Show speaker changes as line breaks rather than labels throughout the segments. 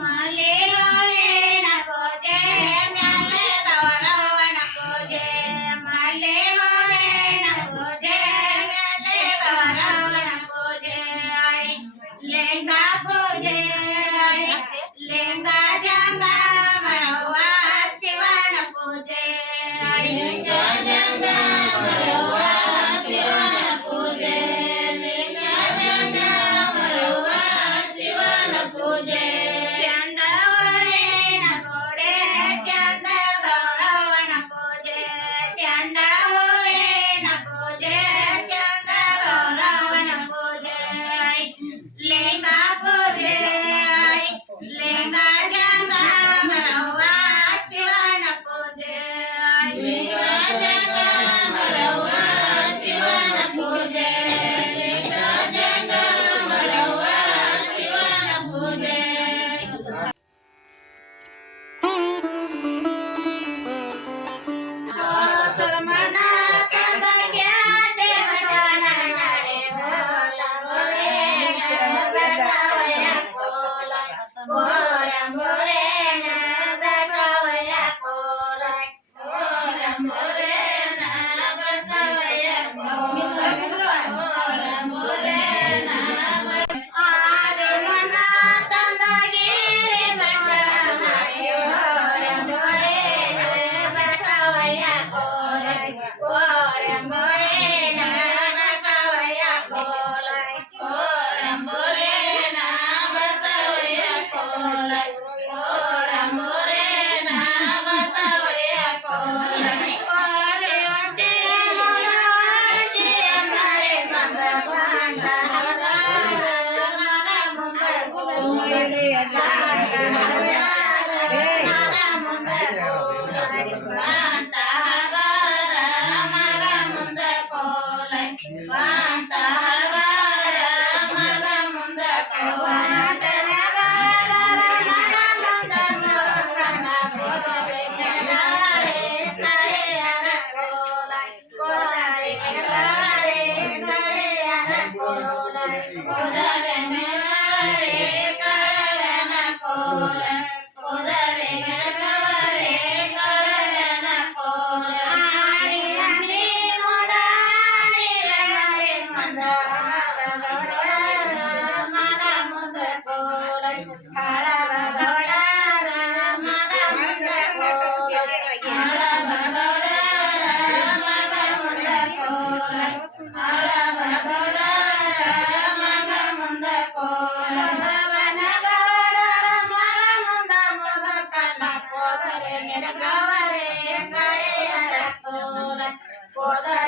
mal Obrigada. for the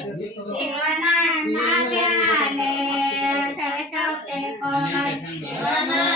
na శివనామ శివనా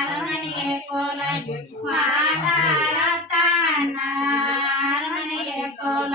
ಅರಮನೆಯ ಕೋಲ ಅರಮನೆಯ ಕೋಲ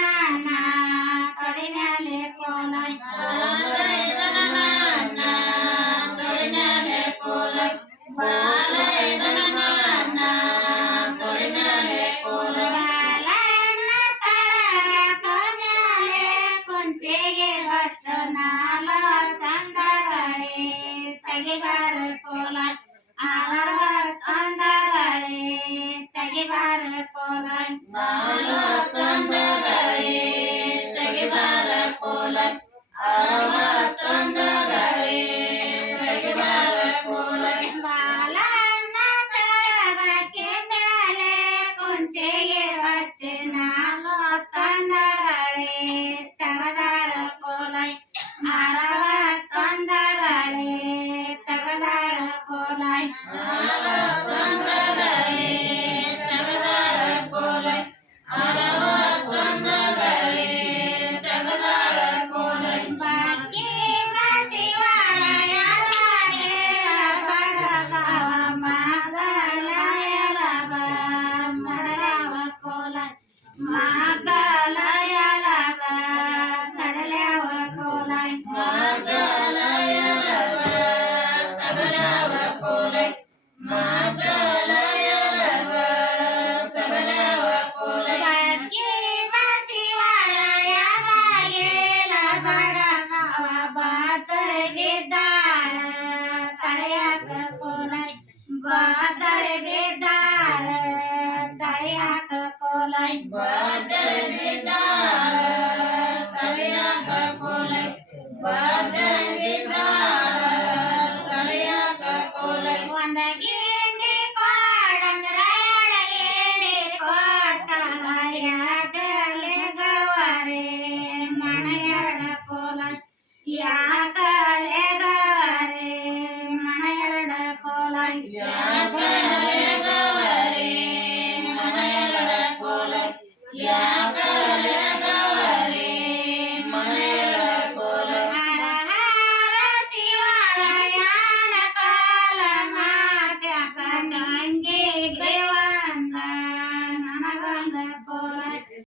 ಮಾನವ ತಂದರೆ ತೆಗೆ ಬಾರ ಕೋಲ ಅವ